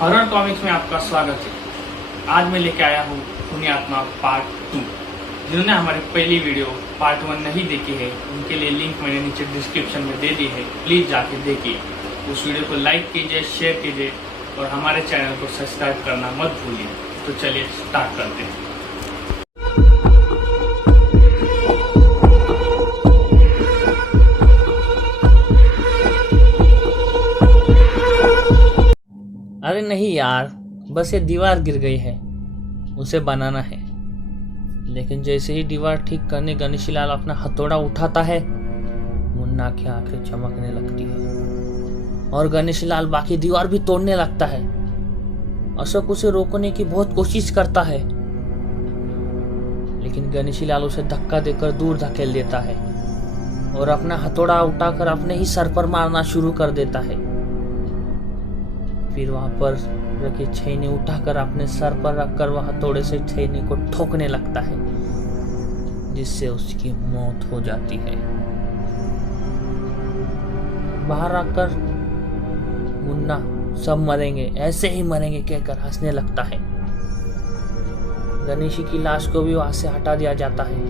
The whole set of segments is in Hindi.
हॉरर कॉमिक्स में आपका स्वागत है। आज मैं लेके आया हूँ पुण्यात्मा पार्ट 2। जिन्होंने हमारी पहली वीडियो पार्ट 1 नहीं देखी है उनके लिए लिंक मैंने नीचे डिस्क्रिप्शन में दे दी है, प्लीज जाके देखिए। उस वीडियो को लाइक कीजिए, शेयर कीजिए और हमारे चैनल को सब्सक्राइब करना मत भूलिए। तो चलिए स्टार्ट करते हैं। अरे नहीं यार, बस ये दीवार गिर गई है, उसे बनाना है। लेकिन जैसे ही दीवार ठीक करने गणेशी लाल अपना हथौड़ा उठाता है, मुन्ना की आंखें चमकने लगती है और गणेशी लाल बाकी दीवार भी तोड़ने लगता है। अशोक उसे रोकने की बहुत कोशिश करता है, लेकिन गणेशी लाल उसे धक्का देकर दूर धकेल देता है और अपना हथौड़ा उठाकर अपने ही सर पर मारना शुरू कर देता है। फिर वहां पर रखी छैनी उठाकर अपने सर पर रखकर वह हथौड़े से छैनी को ठोकने लगता है, जिससे उसकी मौत हो जाती है। बाहर आकर मुन्ना सब मरेंगे, ऐसे ही मरेंगे कहकर हंसने लगता है। गणेशी की लाश को भी वहां से हटा दिया जाता है।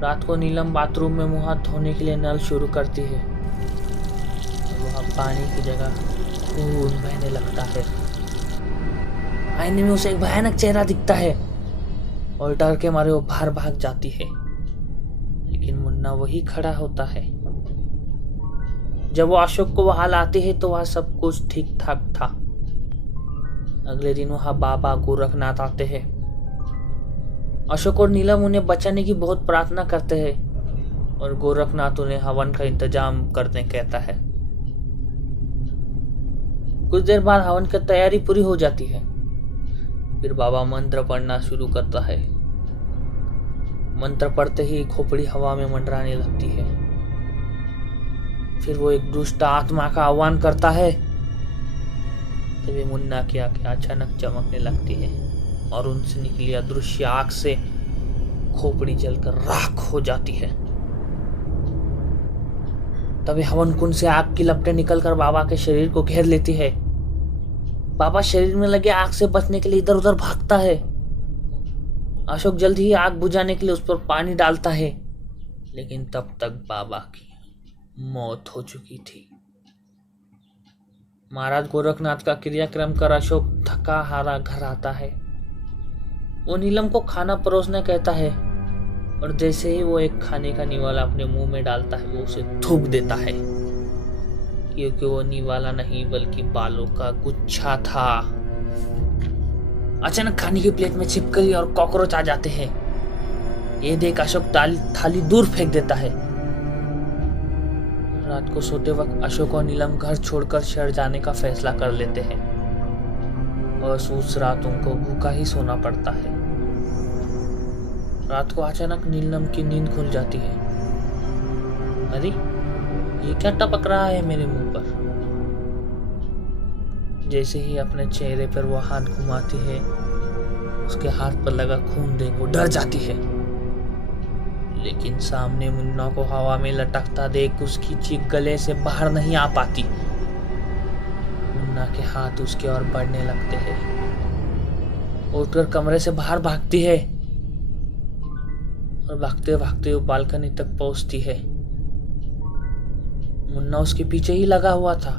रात को नीलम बाथरूम में मुंह हाथ धोने के लिए नल शुरू करती है और वह पानी की जगह खून बहने लगता है। आईने में उसे एक भयानक चेहरा दिखता है और डर के मारे वो बाहर भाग जाती है, लेकिन मुन्ना वही खड़ा होता है। जब वो अशोक को वहां लाते हैं तो वह सब कुछ ठीक ठाक था। अगले दिन वहां बाबा गोरखनाथ आते हैं। अशोक और नीलम उन्हें बचाने की बहुत प्रार्थना करते हैं और गोरखनाथ उन्हें हवन का इंतजाम करने कहता है। कुछ देर बाद हवन की तैयारी पूरी हो जाती है। फिर बाबा मंत्र पढ़ना शुरू करता है। मंत्र पढ़ते ही खोपड़ी हवा में मंडराने लगती है। फिर वो एक दुष्ट आत्मा का आह्वान करता है। तभी मुन्ना की आंखें अचानक चमकने लगती है और उनसे निकली अदृश्य आग से खोपड़ी जलकर राख हो जाती है। तभी हवन कुंड से आग की लपटें निकलकर बाबा के शरीर को घेर लेती है। बाबा शरीर में लगे आग से बचने के लिए इधर उधर भागता है। अशोक जल्दी ही आग बुझाने के लिए उस पर पानी डालता है, लेकिन तब तक बाबा की मौत हो चुकी थी। महाराज गोरखनाथ का क्रियाक्रम कर अशोक थका हारा घर आता है। वो नीलम को खाना परोसना कहता है और जैसे ही वो एक खाने का निवाला अपने मुंह में डालता है, वो उसे थूक देता है, क्योंकि वो निवाला नहीं बल्कि बालों का गुच्छा था। अचानक खाने की प्लेट में छिपकली और कॉकरोच आ जाते हैं। ये देख अशोक थाली दूर फेंक देता है। रात को सोते वक्त अशोक और नीलम घर छोड़कर शहर जाने का फैसला कर लेते हैं और उस रात उनको भूखा ही सोना पड़ता है। रात को अचानक नीलम की नींद खुल जाती है। अरे ये क्या टपक रहा है मेरे मुंह पर? जैसे ही अपने चेहरे पर वो हाथ घुमाती है, उसके हाथ पर लगा खून देख वो डर जाती है, लेकिन सामने मुन्ना को हवा में लटकता देख उसकी चीख गले से बाहर नहीं आ पाती। मुन्ना के हाथ उसके ओर बढ़ने लगते हैं। उठकर कमरे से बाहर भागती है और भागते भागते वो बालकनी तक पहुंचती है। मुन्ना उसके पीछे ही लगा हुआ था।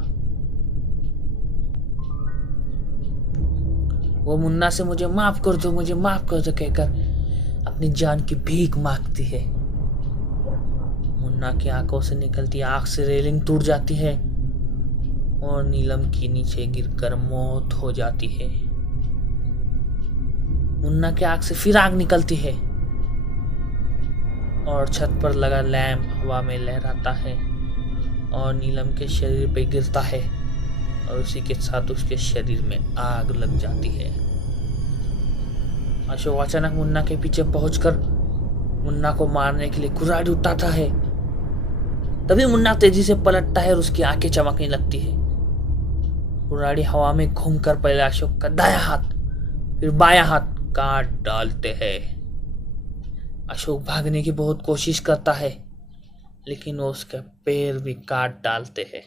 वो मुन्ना से मुझे माफ कर दो, मुझे माफ कर दो कहकर अपनी जान की भीख मांगती है। मुन्ना की आंखों से निकलती आग से रेलिंग टूट जाती है और नीलम की नीचे गिरकर मौत हो जाती है। मुन्ना की आंख से फिर आग निकलती है और छत पर लगा लैंप हवा में लहराता है और नीलम के शरीर पे गिरता है और उसी के साथ उसके शरीर में आग लग जाती है। अशोक अचानक मुन्ना के पीछे पहुंचकर मुन्ना को मारने के लिए कुल्हाड़ी उठाता है। तभी मुन्ना तेजी से पलटता है और उसकी आंखें चमकने लगती है। कुल्हाड़ी हवा में घूमकर पहले अशोक का दायां हाथ फिर बायां हाथ काट डालते हैं। अशोक भागने की बहुत कोशिश करता है, लेकिन वो उसके पैर भी काट डालते हैं।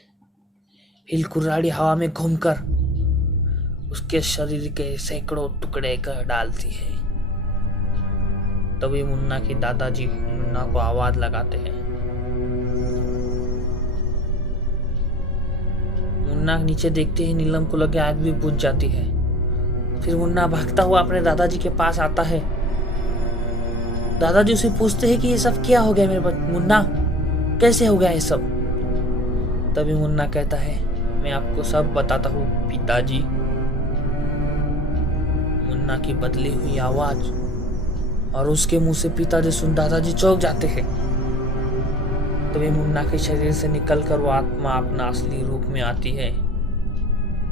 फिर कुल्हाड़ी हवा में घूमकर उसके शरीर के सैकड़ों टुकड़े कर डालती है। तभी मुन्ना के दादाजी मुन्ना को आवाज लगाते हैं। मुन्ना नीचे देखते ही नीलम को लगे आग भी बुझ जाती है। फिर मुन्ना भागता हुआ अपने दादाजी के पास आता है। दादाजी उसे पूछते हैं कि ये सब क्या हो गया मेरे बच्चे, मुन्ना कैसे हो गया ये सब। तभी मुन्ना कहता है, मैं आपको सब बताता हूँ पिताजी। मुन्ना की बदली हुई आवाज और उसके मुंह से पिताजी सुन दादाजी चौंक जाते हैं। तभी मुन्ना के शरीर से निकलकर वो आत्मा अपना असली रूप में आती है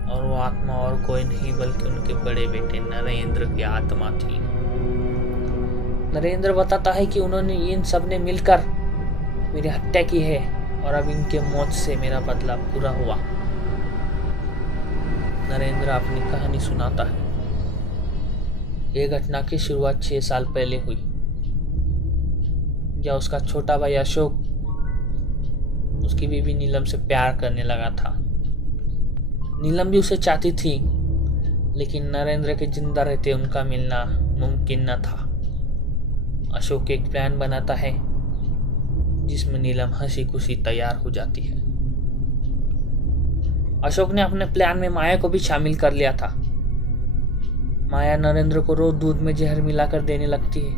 और वो आत्मा और कोई नहीं बल्कि उनके बड़े बेटे नरेंद्र की आत्मा थी। नरेंद्र बताता है कि उन्होंने इन सब ने मिलकर मेरी हत्या की है और अब इनके मौत से मेरा बदला पूरा हुआ। नरेंद्र अपनी कहानी सुनाता है। ये घटना की शुरुआत 6 साल पहले हुई, जब उसका छोटा भाई अशोक उसकी बीवी नीलम से प्यार करने लगा था। नीलम भी उसे चाहती थी, लेकिन नरेंद्र के जिंदा रहते उनका मिलना मुमकिन न था। अशोक एक प्लान बनाता है जिसमें नीलम हंसी खुशी तैयार हो जाती है। अशोक ने अपने प्लान में माया को भी शामिल कर लिया था। माया नरेंद्र को रोज दूध में जहर मिलाकर देने लगती है,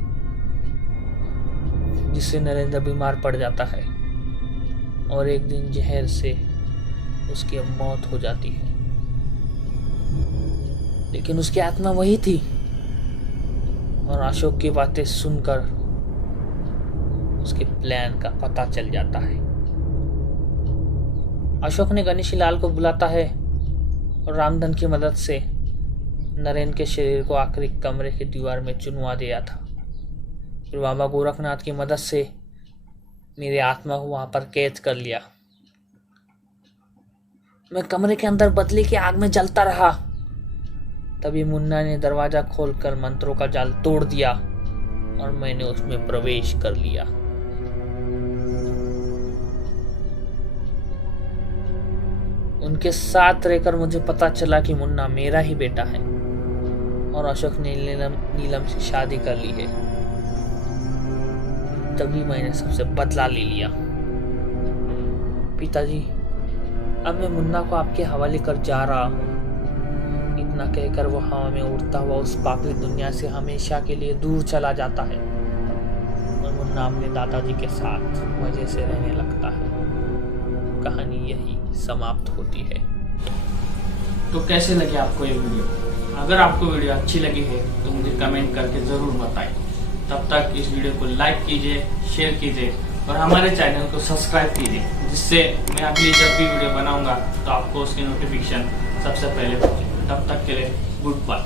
जिससे नरेंद्र बीमार पड़ जाता है और एक दिन जहर से उसकी मौत हो जाती है। लेकिन उसकी आत्मा वही थी और अशोक की बातें सुनकर उसके प्लान का पता चल जाता है। अशोक ने गणेशी लाल को बुलाता है और रामधन की मदद से नरेंद्र के शरीर को आखिरी कमरे की दीवार में चुनवा दिया था। फिर बाबा गोरखनाथ की मदद से मेरी आत्मा को वहां पर कैद कर लिया। मैं कमरे के अंदर बदले की आग में जलता रहा। तभी मुन्ना ने दरवाजा खोलकर मंत्रों का जाल तोड़ दिया और मैंने उसमें प्रवेश कर लिया। उनके साथ रहकर मुझे पता चला कि मुन्ना मेरा ही बेटा है और अशोक ने नीलम से शादी कर ली है। तभी मैंने सबसे बदला ले लिया। पिताजी, अब मैं मुन्ना को आपके हवाले कर जा रहा हूँ। इतना कहकर वो हवा में उड़ता हुआ उस पापी दुनिया से हमेशा के लिए दूर चला जाता है और मुन्ना अपने दादाजी के साथ मजे से रहने लगता है। कहानी यही समाप्त होती है। तो कैसे लगे आपको ये वीडियो? अगर आपको वीडियो अच्छी लगी है तो मुझे कमेंट करके जरूर बताएं। तब तक इस वीडियो को लाइक कीजिए, शेयर कीजिए और हमारे चैनल को सब्सक्राइब कीजिए, जिससे मैं अगली जब भी वीडियो बनाऊंगा तो आपको उसकी नोटिफिकेशन सबसे पहले पहुंचे। तब तक के लिए गुड बाय।